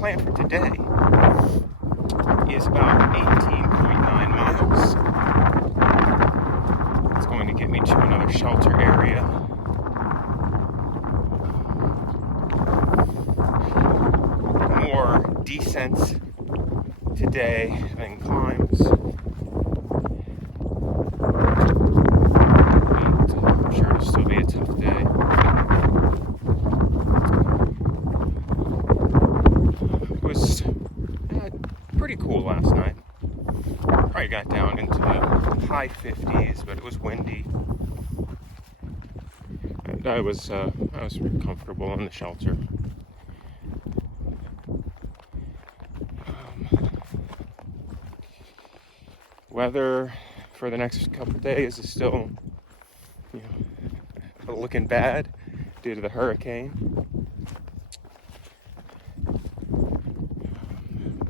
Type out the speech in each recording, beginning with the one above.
plan for today is about 18.9 miles. It's going to get me to another shelter area. More descents today than climbs. I'm sure it'll still be a tough day. It was pretty cool last night. Probably got down into the high 50s, but it was windy. And I was comfortable in the shelter. Weather for the next couple of days is still, looking bad due to the hurricane.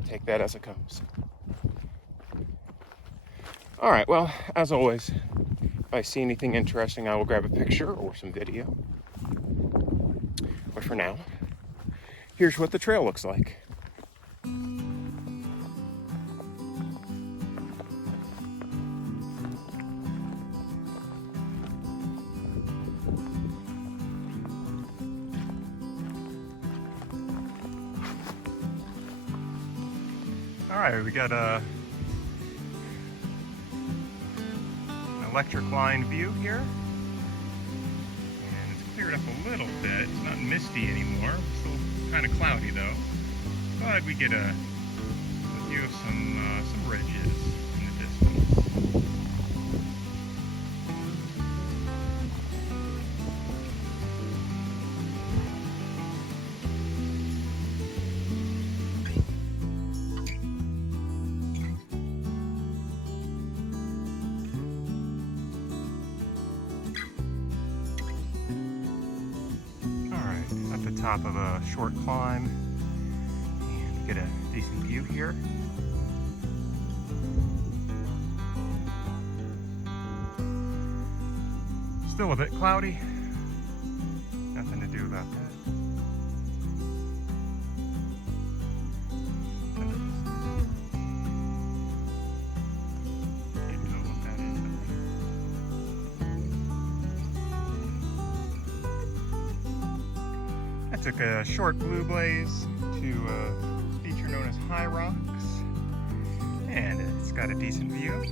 Take that as it comes. All right, well, as always, if I see anything interesting, I will grab a picture or some video. But for now, here's what the trail looks like. All right, we got an electric line view here, and it's cleared up a little bit. It's not misty anymore. It's still kind of cloudy though, but we get a view of some ridges in the distance. At the top of a short climb, and get a decent view here. Still a bit cloudy. Nothing to do about that. I took a short blue blaze to a feature known as High Rocks, and it's got a decent view.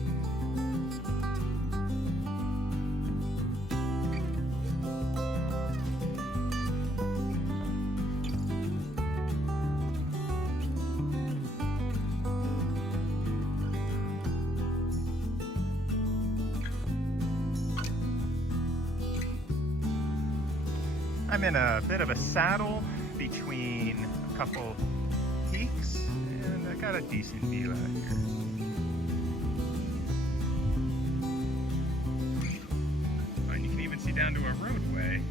I'm in a bit of a saddle between a couple peaks, and I got a decent view out here. And you can even see down to a roadway.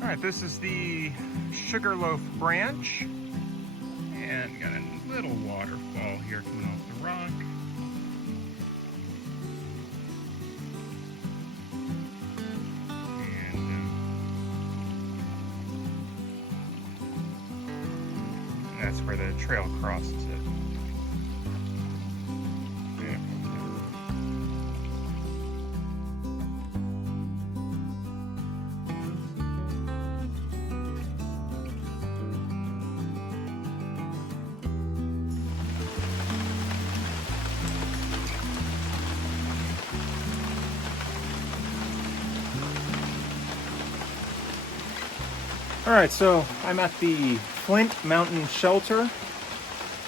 Alright, this is the Sugarloaf Branch, and we got a little waterfall here coming off the rock. And that's where the trail crosses it. Alright, so I'm at the Flint Mountain Shelter.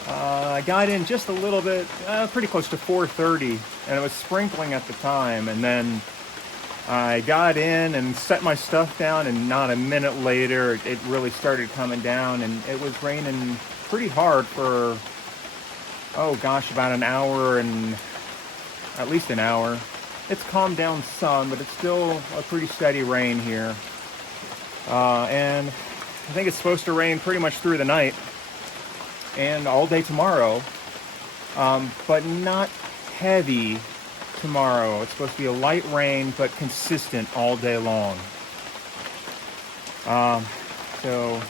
I got in just a little bit, pretty close to 4:30, and it was sprinkling at the time, and then I got in and set my stuff down, and not a minute later it really started coming down, and it was raining pretty hard for, oh gosh, about an hour, and at least an hour. It's calmed down some, but it's still a pretty steady rain here. And I think it's supposed to rain pretty much through the night and all day tomorrow, but not heavy tomorrow. It's supposed to be a light rain, but consistent all day long. So,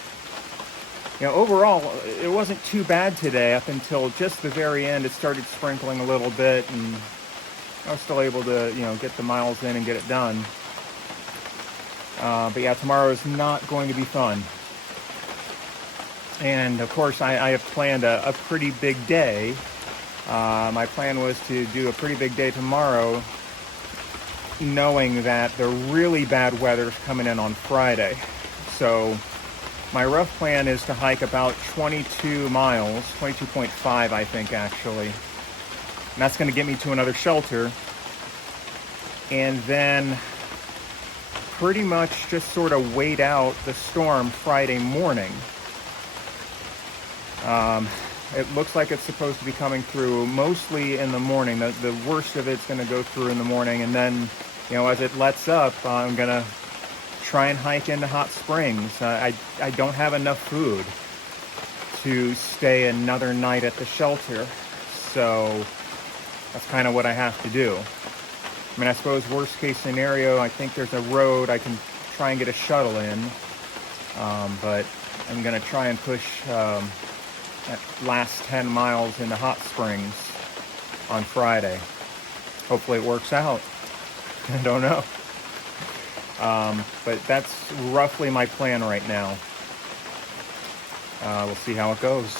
overall, it wasn't too bad today up until just the very end. It started sprinkling a little bit, and I was still able to, get the miles in and get it done. But yeah, tomorrow is not going to be fun. And of course, I have planned a pretty big day. My plan was to do a pretty big day tomorrow, knowing that the really bad weather is coming in on Friday. So my rough plan is to hike about 22 miles, 22.5 I think actually. And that's going to get me to another shelter. And then pretty much just sort of wait out the storm Friday morning. It looks like it's supposed to be coming through mostly in the morning. The worst of it's going to go through in the morning, and then, as it lets up, I'm going to try and hike into hot springs. I don't have enough food to stay another night at the shelter, so that's kind of what I have to do. I mean, I suppose worst case scenario, I think there's a road I can try and get a shuttle in, but I'm going to try and push that last 10 miles into hot springs on Friday. Hopefully it works out. I don't know. But that's roughly my plan right now. We'll see how it goes.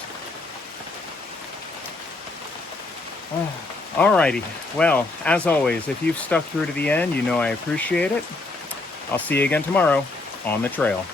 Alrighty. Well, as always, if you've stuck through to the end, I appreciate it. I'll see you again tomorrow on the trail.